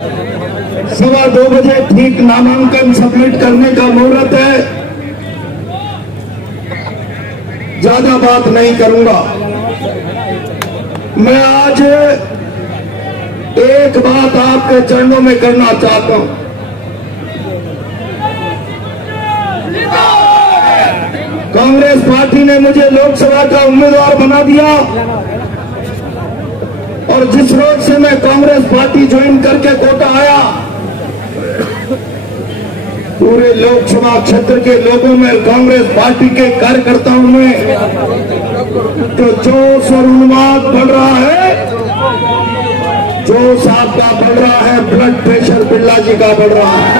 2:15 बजे ठीक नामांकन सबमिट करने का मुहूर्त है। ज्यादा बात नहीं करूंगा। मैं आज एक बात आपके चरणों में करना चाहता हूं। कांग्रेस पार्टी ने मुझे लोकसभा का उम्मीदवार बना दिया और जिस रोज से मैं कांग्रेस पार्टी ज्वाइन करके कोटा आया, पूरे लोकसभा क्षेत्र के लोगों में, कांग्रेस पार्टी के कार्यकर्ताओं में तो जोश और उन्माद बढ़ रहा है। जोश आपका बढ़ रहा है, ब्लड प्रेशर बिरला जी का बढ़ रहा है।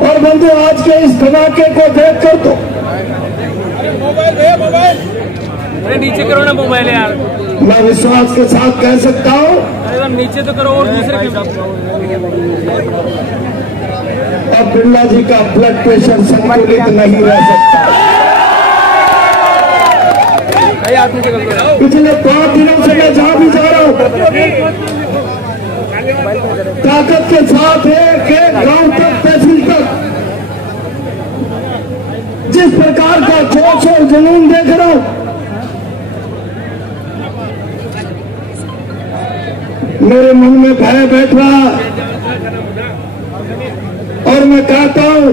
और बंधु, आज के इस धमाके को देखकर तो अरे नीचे करो ना मोबाइल यार। मैं विश्वास के साथ कह सकता हूँ, अरे नीचे तो करो और दूसरे अब बिरला जी का ब्लड प्रेशर संतुलित नहीं रह सकता। पिछले 5 दिनों से मैं जहां भी जा रहा हूँ, ताकत के साथ एक गांव तक, तहसील तक जिस प्रकार का जोश और जुनून देख रहा हूं, मेरे मन में भय बैठ रहा और मैं कहता हूं,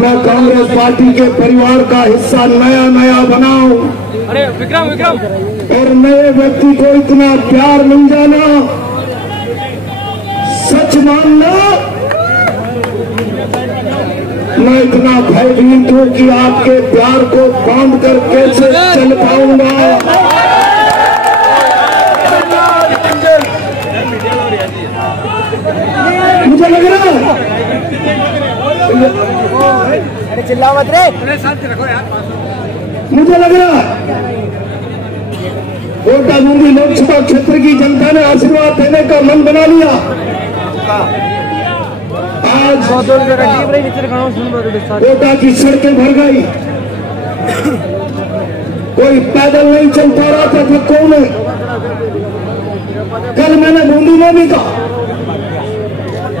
मैं कांग्रेस पार्टी के परिवार का हिस्सा नया बनाऊं। अरे विक्रम और नए व्यक्ति को इतना प्यार मिल जाना, सच मानना, मैं इतना भयभीत हूं कि आपके प्यार को बांध कर कैसे चल पाऊंगा। मुझे लग रहा है, अरे चिल्ला मत रे, मुझे लग रहा है कोटा बूंदी लोकसभा क्षेत्र की जनता ने आशीर्वाद देने का मन बना लिया। आज कोटा की सड़कें भर गई, कोई पैदल नहीं चल पा रहा था धक्कों में। कल मैंने बूंदी में भी कहा,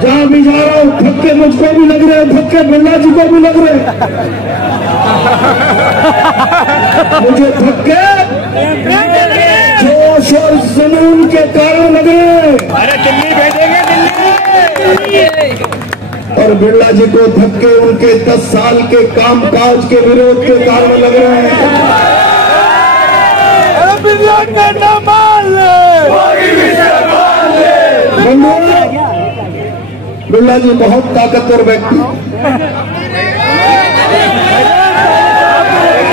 जहां भी जा रहा हूं धक्के मुझको भी लग रहे, धक्के बिरला जी को भी लग रहे। मुझे धक्के जोश और जुनून के कारण लग रहे। अरे दिल्ली भेजेंगे, दिल्ली। और बिरला जी को धक्के उनके 10 साल के कामकाज के विरोध के कारण लग रहे हैं। बिरला जी बहुत ताकतवर व्यक्ति,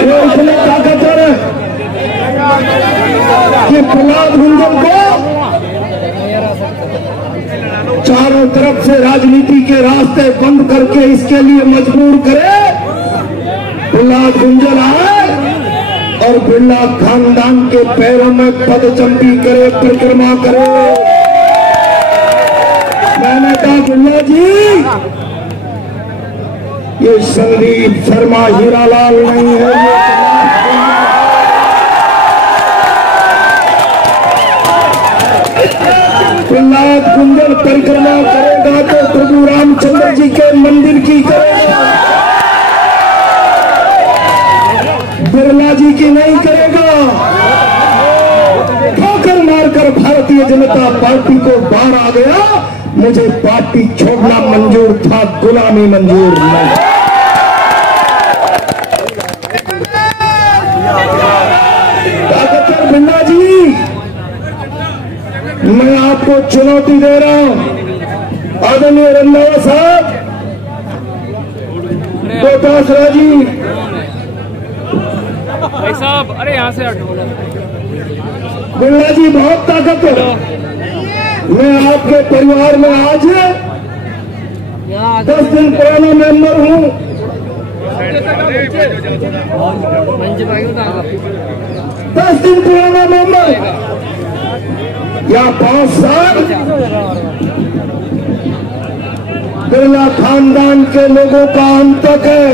वो इतने ताकतवर है कि प्रहलाद गुंजन को चारों तरफ से राजनीति के रास्ते बंद करके इसके लिए मजबूर करे। प्रहलाद गुंजन आए और बिरला खानदान के पैरों में पदचंपी करे, परिक्रमा करे। मैंने कहा, बिरला जी, ये संदीप शर्मा हीरालाल नहीं है, प्रहलाद गुंजन परिक्रमा करेगा तो प्रभु रामचंद्र जी के मंदिर की करेगा, बिरला जी की नहीं करेगा। ठोकर मारकर भारतीय जनता पार्टी को बाहर आ गया। मुझे पार्टी छोड़ना मंजूर था, गुलामी मंजूर नहीं। ताकतवर बिरला जी, मैं आपको चुनौती दे रहा हूं। आदरणीय रंधावा साहब, कोटासरा जी, भाई साहब, अरे यहाँ से हटो। बिरला जी बहुत ताकतवर। मैं आपके परिवार में आज 10 दिन पुराना मेंबर हूँ। 10 दिन पुराना मेंबर या 5 साल बिरला खानदान के लोगों का अंतक है।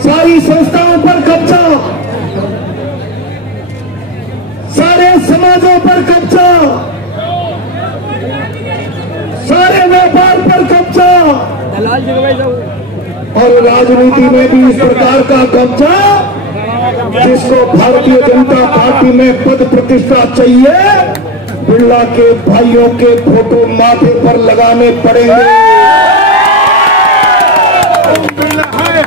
सारी संस्थाओं जगहों पर कब्जा, सारे व्यापार पर कब्जा, और राजनीति में भी इस प्रकार का कब्जा जिसको भारतीय जनता पार्टी में पद प्रतिष्ठा चाहिए, बिरला के भाइयों के फोटो माथे पर लगाने पड़ेंगे।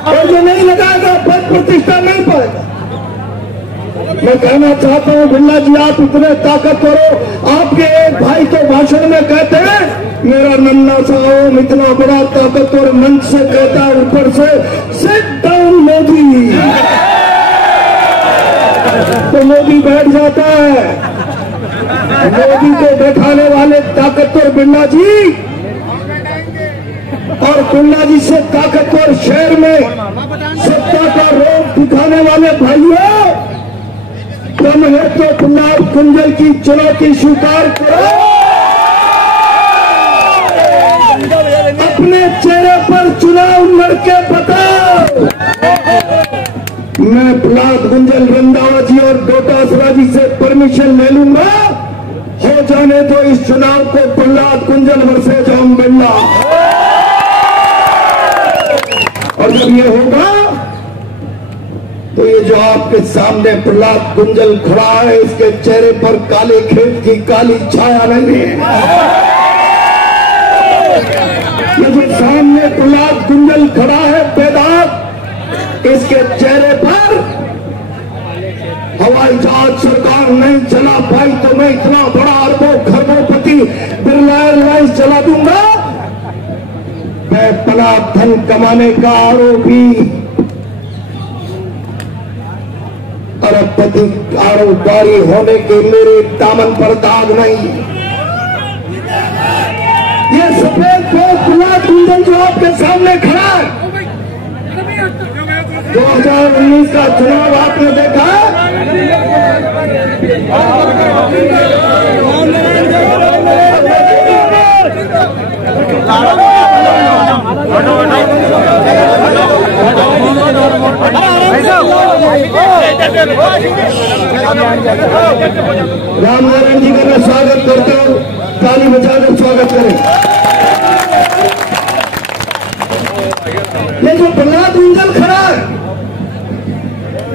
और जो नहीं लगाएगा पद प्रतिष्ठा नहीं पाएगा। मैं कहना चाहता हूं बिरला जी, आप इतने ताकतवर हो, आपके एक भाई तो भाषण में कहते हैं मेरा नन्ना सा ओम इतना बड़ा ताकतवर, मंच से कहता है ऊपर से सिट डाउन मोदी, तो मोदी बैठ जाता है। मोदी को बैठाने वाले ताकतवर बिरला जी, और बिरला जी से ताकतवर शहर में सत्ता का रोग दिखाने वाले भाइयों, कम है तो प्रहलाद कुंजल की चुनौती स्वीकार करो, अपने चेहरे पर चुनाव लड़के बताओ। मैं प्रहलाद कुंजल रंधावा जी और डोटासरा जी से परमिशन ले लूंगा, हो जाने तो इस चुनाव को प्रहलाद कुंजल वर्सेज ओम बिरला। और जब ये होगा तो ये जो आपके सामने प्रहलाद कुंजल खड़ा है, इसके चेहरे पर काले खेत की काली छाया नहीं है। ये जो सामने प्रहलाद कुंजल खड़ा है बेदाग, इसके चेहरे पर हवाई जहाज सरकार नहीं चला पाई तो मैं इतना बड़ा अरबों खरबोपति बिरला एयरलाइंस चला दूंगा। मैं पना धन कमाने का आरोपी अरबपति कारोबारी होने के मेरे दामन पर दाग नहीं। ये सफेद पोत प्रहलाद कुंजल जो आपके सामने खड़ा है, 2019 का चुनाव आपने देखा, रामनारायण जी का मैं स्वागत करता हूँ, ताली बजाकर स्वागत करें। ये जो प्रहलाद कुंजल खड़ा है,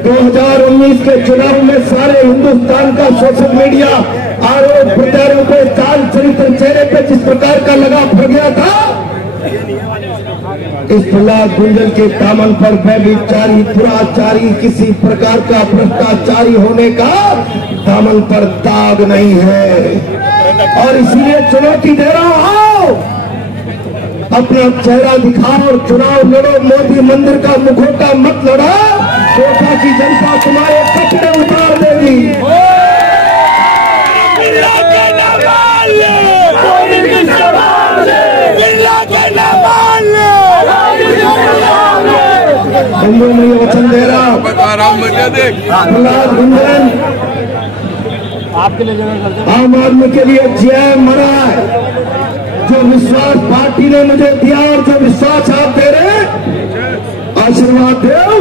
2019 के चुनाव में सारे हिंदुस्तान का सोशल मीडिया आरोप प्रत्यारोप पे चाल चरित्र चेहरे पे जिस प्रकार का लगा पड़ गया था, इस प्रहलाद कुंजल के दामन पर व्यभिचारी दुराचारी किसी प्रकार का भ्रष्टाचारी होने का दामन पर दाग नहीं है। और इसीलिए चुनौती दे रहा हूं, अपना चेहरा दिखाओ और चुनाव लड़ो। मोदी मंदिर का मुखौटा मत लड़ा, कोटा की जनता तुम्हारे कपड़े उतार देगी। हिंदू में ये वचन दे रहा हूं, प्रहलाद कुंजल आम आदमी के लिए जय मरा है। जो विश्वास पार्टी ने मुझे दिया और जो विश्वास आप दे रहे, आशीर्वाद दो।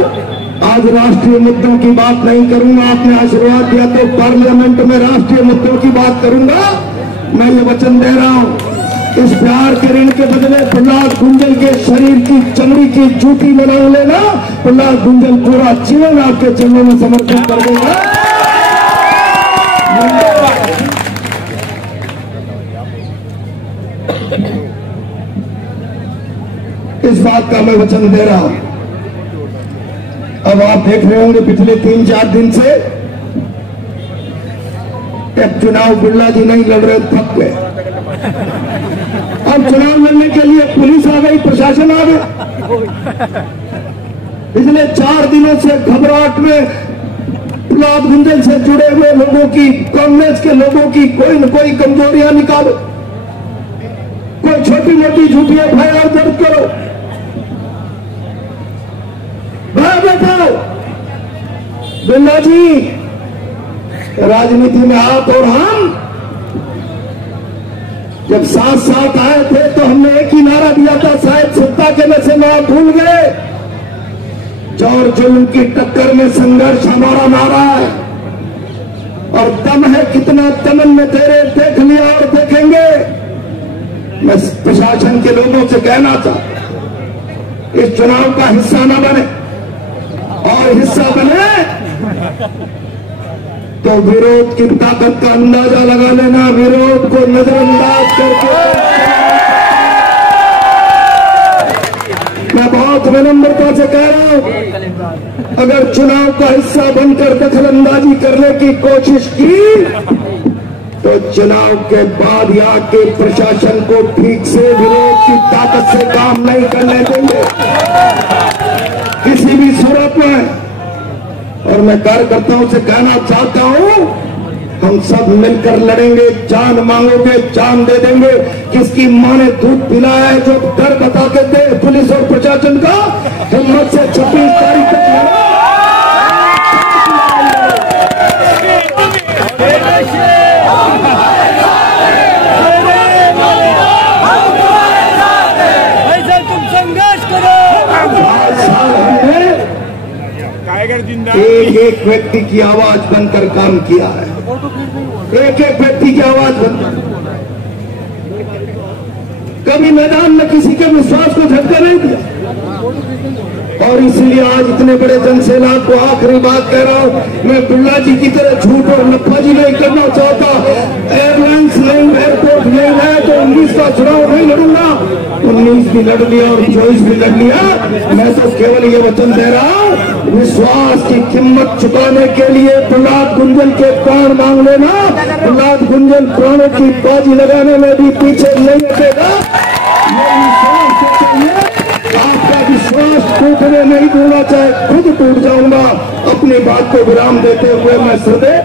आज राष्ट्रीय मुद्दों की बात नहीं करूंगा, आपने आशीर्वाद दिया तो पार्लियामेंट में राष्ट्रीय मुद्दों की बात करूंगा। मैं ये वचन दे रहा हूं, इस प्यार के ऋण के बदले प्रहलाद कुंजल के शरीर की चमड़ी की जूती बना लेना, प्रहलाद कुंजल पूरा जीवन आपके चरणों में समर्पित कर देगा। इस बात का मैं वचन दे रहा हूं। अब आप देख रहे होंगे पिछले 3-4 दिन से अब चुनाव बिरला जी नहीं लड़ रहे, थक गए। अब चुनाव लड़ने के लिए पुलिस आ गई, प्रशासन आ गया। पिछले 4 दिनों से घबराहट में प्रहलाद कुंजल से जुड़े हुए लोगों की, कांग्रेस के लोगों की कोई न कोई कमजोरियां निकालो, कोई छोटी मोटी झूठी एफआईआर दर्ज करो, बाहर बैठाओ। बिरला जी, राजनीति में आप और हम जब साथ साथ आए थे तो हमने एक ही नारा दिया था, शायद सत्ता के नशे में आप भूल गए। जोर जुल्म की टक्कर में संघर्ष हमारा नारा है और दम है कितना दमन में तेरे, देख लिया और देखेंगे। मैं प्रशासन के लोगों से कहना चाहता, इस चुनाव का हिस्सा न बने, और हिस्सा बने तो विरोध की ताकत का अंदाजा लगा लेना। विरोध को नजरअंदाज करके मैं बहुत विनम्रता से कह रहा हूं, अगर चुनाव का हिस्सा बनकर दखलंदाजी करने की कोशिश की तो चुनाव के बाद यहाँ के प्रशासन को ठीक से विरोध की ताकत से काम नहीं करने देंगे किसी भी सूरत में। और मैं कार्यकर्ताओं से कहना चाहता हूं, हम सब मिलकर लड़ेंगे, जान मांगोगे जान दे देंगे। किसकी मां ने दूध पिलाया है जो डर बता के दे पुलिस और प्रशासन का, हिम्मत से 26 तारीख तक लड़ो। तुम संघर्ष करो। एक एक व्यक्ति की आवाज बनकर काम किया है, एक एक व्यक्ति की आवाज बनकर। कभी मैदान में किसी के विश्वास को झटका नहीं दिया, और इसलिए आज इतने बड़े जनसैलाब को आखिरी बात कह रहा हूं, मैं बिरला जी की तरह झूठ और नफाजी नहीं करना चाहता। एयरलाइंस नहीं, एयरपोर्ट नहीं है तो 19 का चुनाव नहीं लड़ूंगा। 19 भी लड़ लिया और 24 भी लड़ लिया। मैं तो केवल ये वचन दे रहा हूं, विश्वास की कीमत चुकाने के लिए प्रहलाद गुंजन के प्राण मांग लेना। प्रहलाद गुंजन प्राणों की बाजी लगाने में भी पीछे नहीं हटेगा। आपका विश्वास टूटने नहीं दूंगा, चाहे खुद टूट जाऊंगा। अपनी बात को विराम देते हुए मैं श्रद्धेय